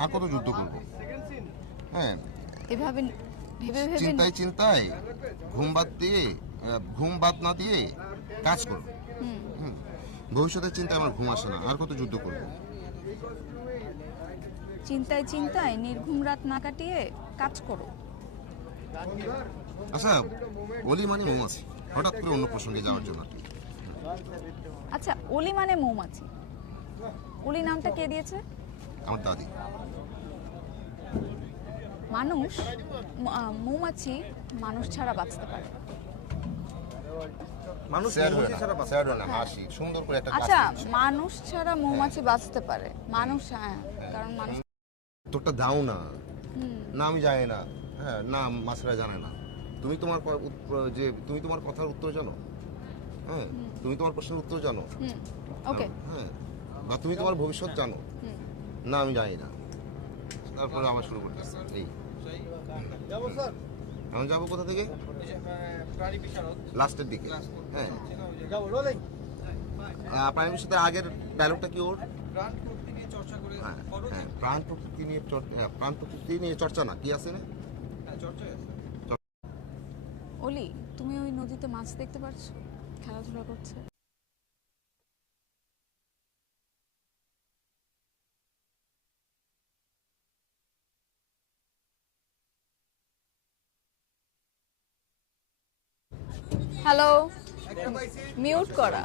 আর কত যুদ্ধ করব? হ্যাঁ, এভাবে ভেবে ভেবে চিন্তায় চিন্তায় ঘুম বাদ না দিয়ে কাজ করব। হুম, ভবিষ্যতের চিন্তায় আমার ঘুম আসে না, আর কত যুদ্ধ করব? চিন্তায় চিন্তায় নির্ঘুম রাত না কাটিয়ে কাজ করো। আচ্ছা, অলি মানে মৌমাছি, হঠাৎ করে অন্য প্রসঙ্গে যাওয়ার জন্য আর কি। আচ্ছা, অলি মানে মৌমাছি, অলি নামটা কে দিয়েছে? আমার দাদি। মানুষ মৌমাছি মানুষ ছাড়া বাঁচতে পারে। মানুষ স্যার না, হাসি সুন্দর করে একটা কাজ আচ্ছা, করছে। মানুষ ছাড়া মৌমাছি বাঁচতে পারে, মানুষ, হ্যাঁ, কারণ মানুষ। তোরটা দাও না। না আমি জানি না। হ্যাঁ, না মাছরা জানে না। তুমি তোমার কথার উত্তর জানো। হ্যাঁ, তুমি তোমার প্রশ্নের উত্তর জানো। ওকে। হ্যাঁ, বা তুমি তোমার ভবিষ্যৎ জানো। না আমি জানি না। তারপরে আবার শুরু করতেছি এই এখন যাবো কোথা থেকে? লাস্টের দিকে। হ্যাঁ, প্রাইম মিনিস্টারের আগের ডায়লগটা কি ওর? হ্যাঁ, হ্যাঁ, প্রাণ প্রকৃতি নিয়ে চর্চা না, কি আছে না? অলি, তুমি ওই নদীতে মাছ দেখতে পাচ্ছো খেলাধুলা করছে? হ্যালো, মিউট করা।